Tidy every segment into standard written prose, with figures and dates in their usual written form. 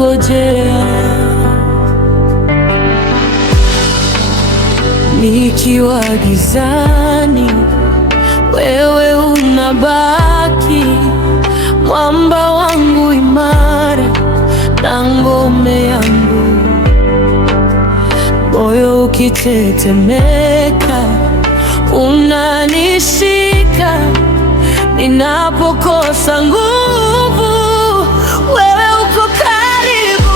nitangojea, nikiwa gizani wewe unabaki, mwamba wangu imara na ngome yangu. Moyo ukitetemeka, unanishika, ninapokosa nguvu, wewe uko karibu.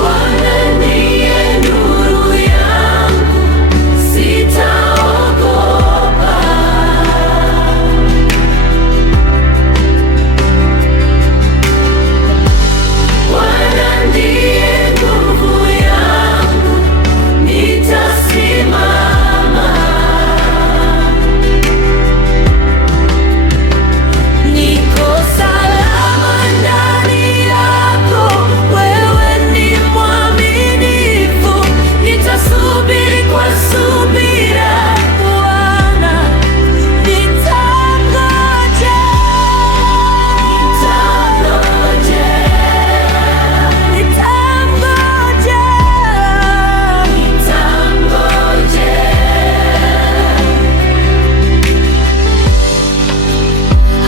Bwana ndiye nuru yangu, sitaogopa. Bwana ndiye nguvu yangu, nitasimama. Niko salama ndani yako, wewe ni mwaminifu, nitasubiri kwa subira. Bwana, nitangoja,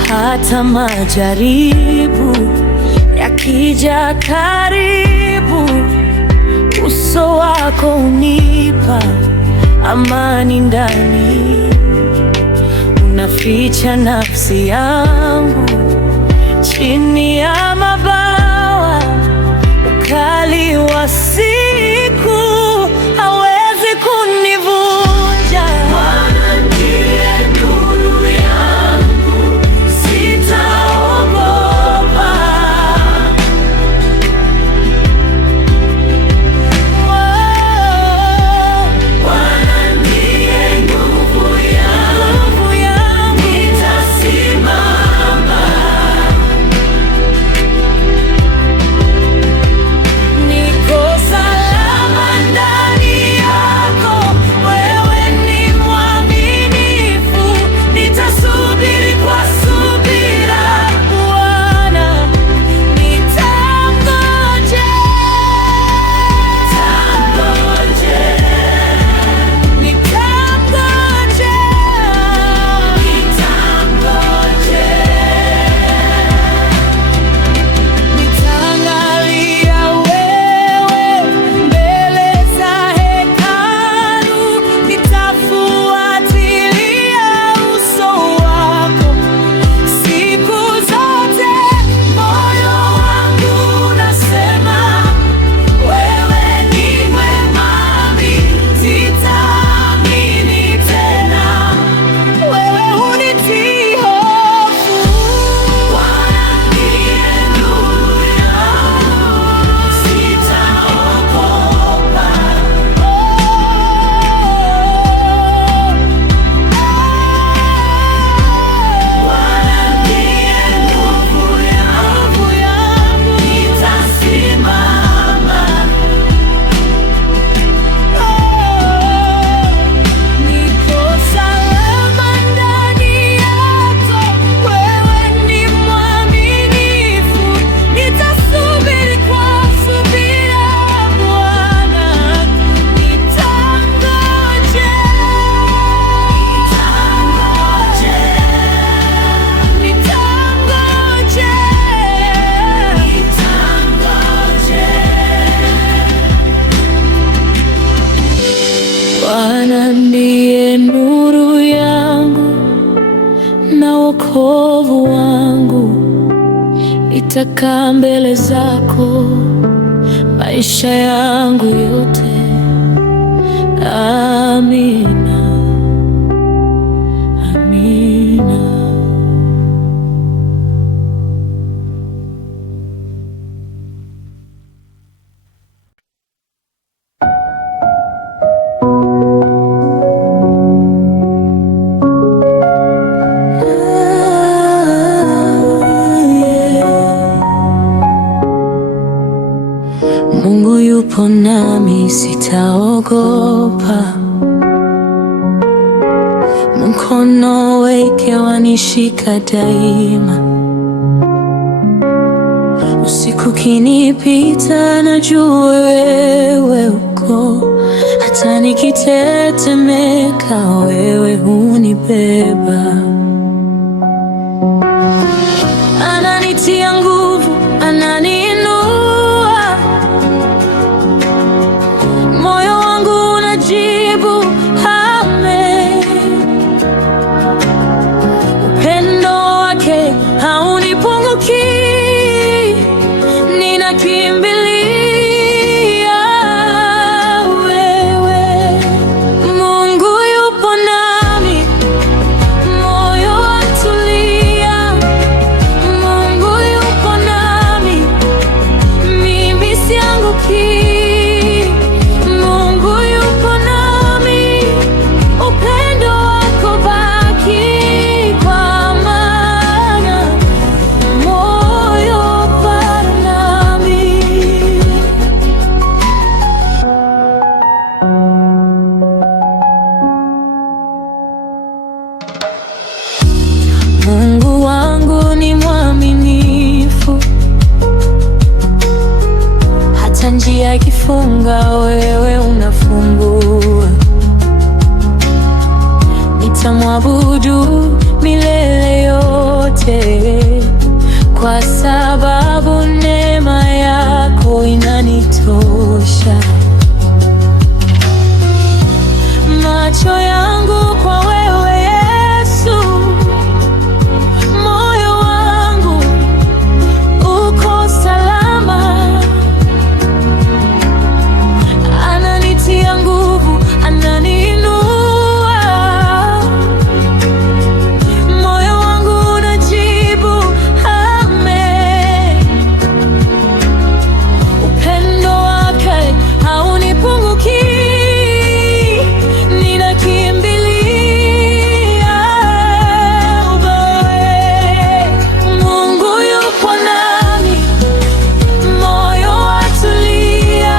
hata majaribu yakija karibu, uso wako unipa amani ndani. Unaficha nafsi yangu chini ya mabawa, ukali wa siku hawezi kunivunja. Bwana ndiye nuru yangu, sitaogopa. Bwana ndiye nguvu yangu, nitasimama. Niko salama ndani yako, wewe ni mwaminifu, nitasubiri kwa subira. Bwana, nitangoja, nitaangalia wewe mbele za hekalu, nitafuatilia uso wako siku zote. Moyo wangu unasema wewe ni mwema, sitaamini tena, wewe hunitii hofu. Bwana ndiye nuru yangu, sitaogopa. Bwana ndiye nguvu yangu, nitasimama. Niko salama ndani yako, wewe ni mwaminifu, nitasubiri kwa subira. Bwana, nitangoja, Bwana ndiye nuru yangu na wokovu wangu, nitakaa mbele zako maisha yangu yote. Amina, amina. Mungu yupo nami, sitaogopa. Mkono wake wanishika daima, Usiku kinipita, najua wewe uko, hata nikitetemeka wewe hunibeba. Ananitia nguvu, ananiinua, moyo wangu unajibu amen. Upendo wake haunipunguki, ninakimbilia wewe. Mungu yupo nami, moyo watulia. Mungu yupo nami, mimi sianguki. Mungu yupo nami, upendo wako baki kwa maana moyo para nami. Mungu wangu ni mwaminifu, hata njia ikifunga wewe unafungua. Nitamwabudu milele yote, kwa sababu neema yako inanitosha. Macho yangu kwa wewe Yesu, moyo wangu uko salama. Ananitia nguvu, ananiinua, moyo wangu unajibu amen. Upendo wake haunipunguki, ninakimbilia wewe. Mungu yupo nami, moyo watulia.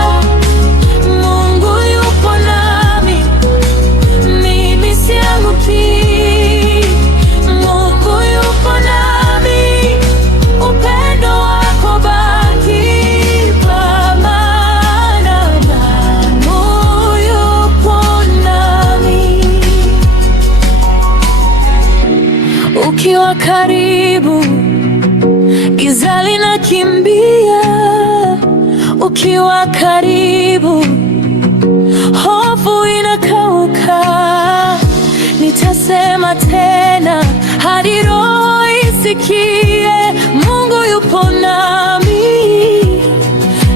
Mungu yupo nami, mimi sianguki. Mungu yupo nami, upendo wako baki kwa maana Mungu yupo nami. Ukiwa karibu, giza linakimbia. Ukiwa karibu, hofu inakauka. Nitasema tena hadi roho isikie, Mungu yupo nami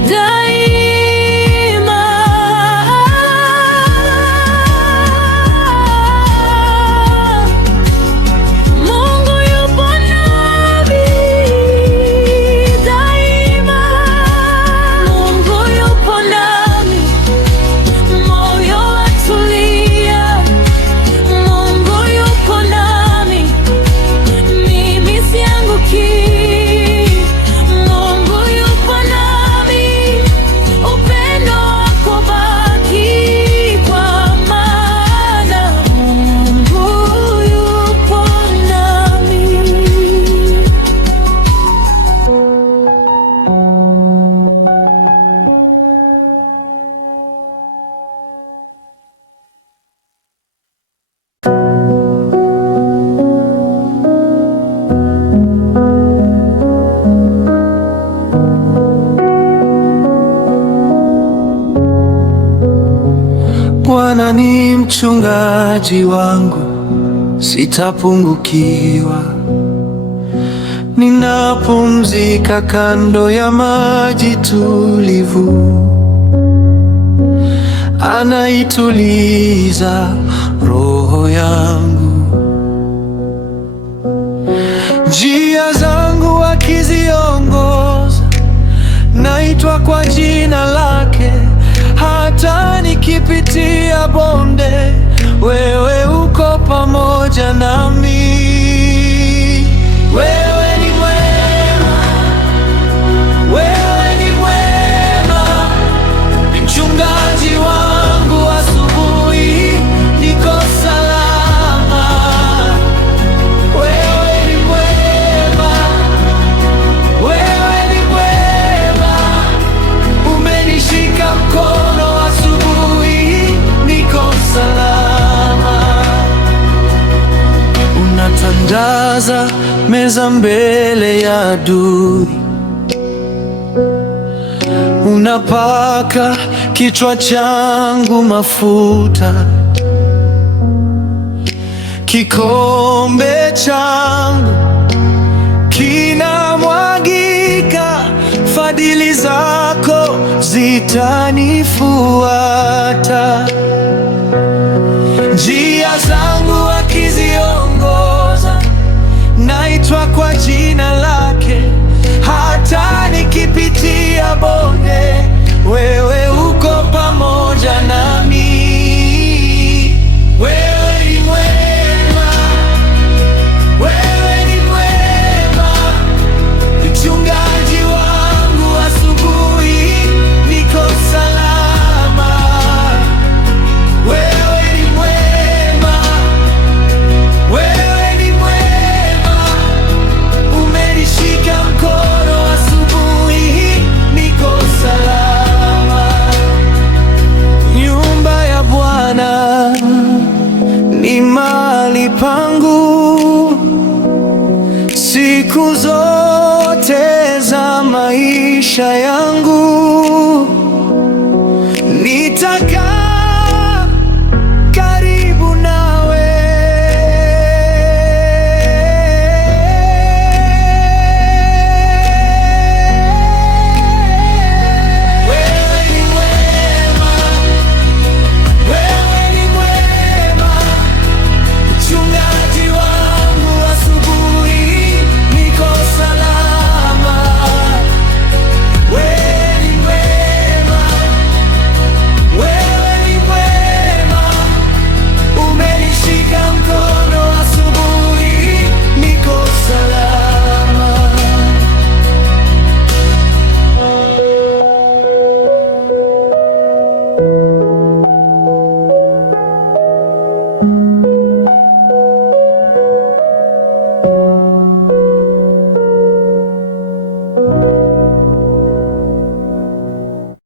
daima. Mungu yupo nami daima. Mungu yupo nami, moyo watulia. Mungu yupo nami, mimi sianguki. Mungu yupo nami, upendo wako baki kwa maana Mungu yupo nami. Bwana ni mchungaji wangu, sitapungukiwa. Ninapumzika kando ya maji tulivu, anaituliza roho yangu. Njia zangu akiziongoza, naitwa kwa jina lake. Hata nikipitia bonde, wewe uko pamoja nami. Wewe ni mwema, wewe ni mwema, ni mchungaji wangu asubuhi, niko salama. unajaza meza mbele ya adui, unapaka kichwa changu mafuta, kikombe changu kinamwagika, fadhili zako zitanifuata. Njia zangu akiziongoza, naitwa kwa jina lake. Hata nikipitia bonde, wewe uko pamoja nami. Wewe ni mwema, wewe ni mwema, mchungaji wangu, asubuhi niko salama. Wewe ni mwema, wewe ni mwema, umenishika mkono, asubuhi niko salama. Nyumba ya Bwana ni mahali pangu siku zote za maisha yangu.